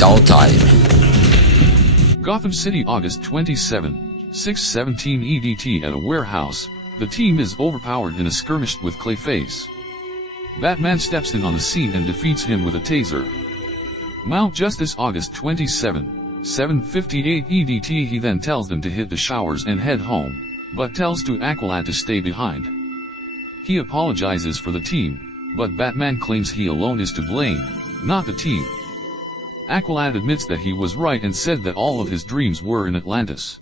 Downtime. Gotham City, August 27, 6:17 EDT. At a warehouse, the team is overpowered in a skirmish with Clayface. Batman steps in on the scene and defeats him with a taser. Mount Justice, August 27, 7:58 EDT. He then tells them to hit the showers and head home, but tells to Aqualad to stay behind. He apologizes for the team, but Batman claims he alone is to blame, not the team. Aqualad admits that he was right and said that all of his dreams were in Atlantis.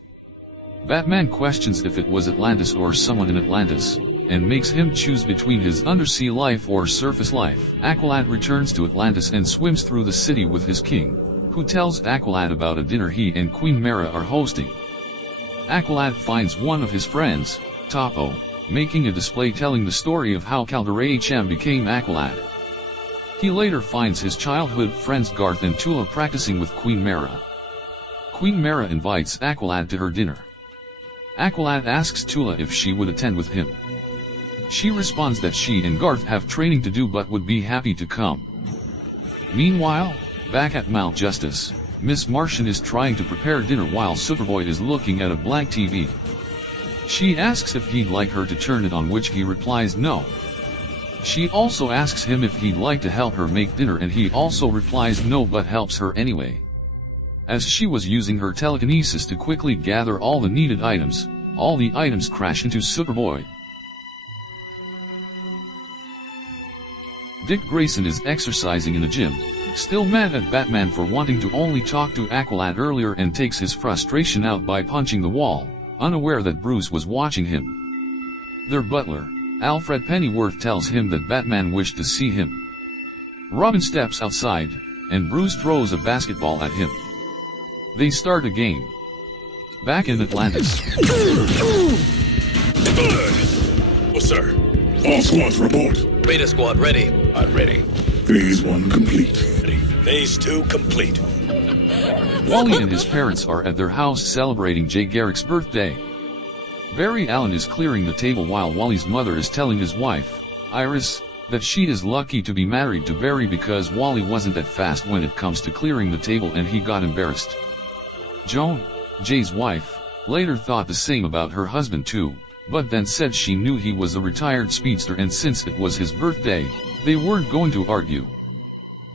Batman questions if it was Atlantis or someone in Atlantis, and makes him choose between his undersea life or surface life. Aqualad returns to Atlantis and swims through the city with his king, who tells Aqualad about a dinner he and Queen Mara are hosting. Aqualad finds one of his friends, Topo, making a display telling the story of how Calder-HM became Aqualad. He later finds his childhood friends Garth and Tula practicing with Queen Mara. Queen Mara invites Aqualad to her dinner. Aqualad asks Tula if she would attend with him. She responds that she and Garth have training to do but would be happy to come. Meanwhile, back at Mount Justice, Miss Martian is trying to prepare dinner while Superboy is looking at a blank TV. She asks if he'd like her to turn it on, which he replies no. She also asks him if he'd like to help her make dinner, and he also replies no but helps her anyway. As she was using her telekinesis to quickly gather all the needed items, all the items crash into Superboy. Dick Grayson is exercising in the gym, still mad at Batman for wanting to only talk to Aqualad earlier, and takes his frustration out by punching the wall, unaware that Bruce was watching him. Their butler, Alfred Pennyworth, tells him that Batman wished to see him. Robin steps outside, and Bruce throws a basketball at him. They start a game. Back in Atlantis. Oh, sir. All squads report. Beta squad ready. I'm ready. Phase 1 complete. Ready. Phase 2 complete. Wally and his parents are at their house celebrating Jay Garrick's birthday. Barry Allen is clearing the table while Wally's mother is telling his wife, Iris, that she is lucky to be married to Barry because Wally wasn't that fast when it comes to clearing the table and he got embarrassed. Joan, Jay's wife, later thought the same about her husband too, but then said she knew he was a retired speedster and since it was his birthday, they weren't going to argue.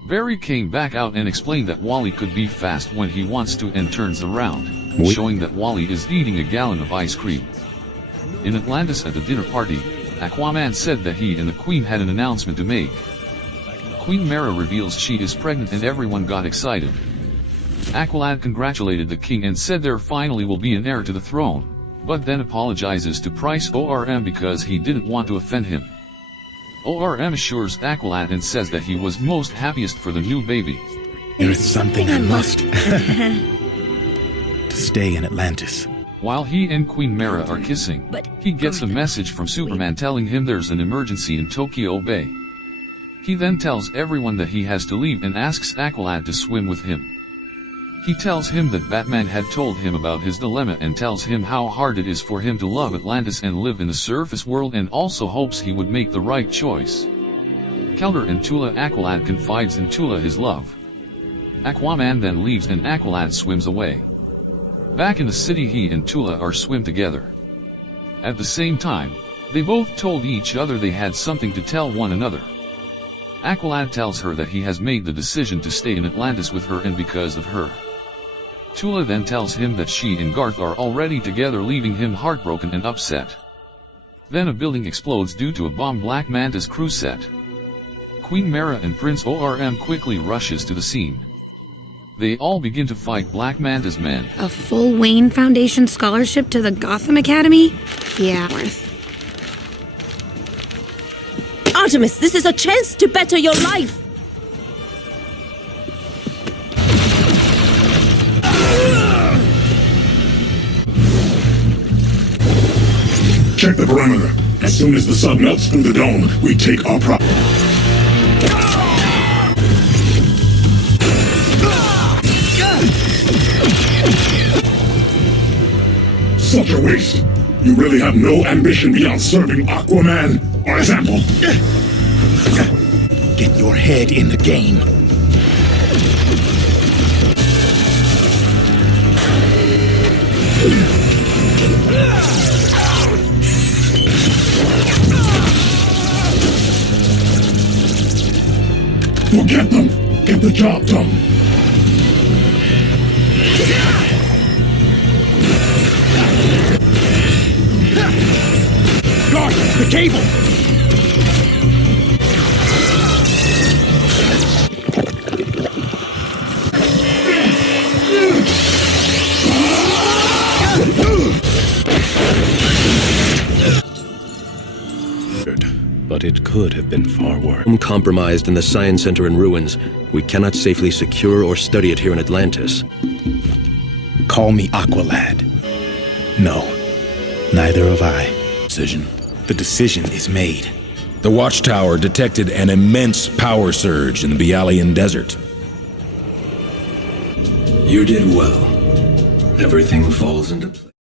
Barry came back out and explained that Wally could be fast when he wants to and turns around, showing that Wally is eating a gallon of ice cream. In Atlantis at the dinner party, Aquaman said that he and the Queen had an announcement to make. Queen Mara reveals she is pregnant and everyone got excited. Aqualad congratulated the king and said there finally will be an heir to the throne, but then apologizes to Prince ORM because he didn't want to offend him. ORM assures Aqualad and says that he was most happiest for the new baby. There is something I must to stay in Atlantis. While he and Queen Mara are kissing, he gets a message from Superman telling him there's an emergency in Tokyo Bay. He then tells everyone that he has to leave and asks Aqualad to swim with him. He tells him that Batman had told him about his dilemma and tells him how hard it is for him to love Atlantis and live in the surface world, and also hopes he would make the right choice. Calder and Tula. Aqualad confides in Tula his love. Aquaman then leaves and Aqualad swims away. Back in the city, he and Tula are swim together. At the same time, they both told each other they had something to tell one another. Aqualad tells her that he has made the decision to stay in Atlantis with her and because of her. Tula then tells him that she and Garth are already together, leaving him heartbroken and upset. Then a building explodes due to a bomb. Black Manta's crew set. Queen Mara and Prince ORM quickly rushes to the scene. They all begin to fight Black Manta's men. A full Wayne Foundation scholarship to the Gotham Academy? Yeah, worth. Artemis, this is a chance to better your life! Check the perimeter. As soon as the sub melts through the dome, we take our prop. Such a waste. You really have no ambition beyond serving Aquaman. Our example. Get your head in the game. Forget them! Get the job done! Guard! The cable! But it could have been far worse. Compromised in the Science Center in ruins. We cannot safely secure or study it here in Atlantis. Call me Aqualad. No, neither have I. Decision. The decision is made. The Watchtower detected an immense power surge in the Bialyan Desert. You did well. Everything falls into place.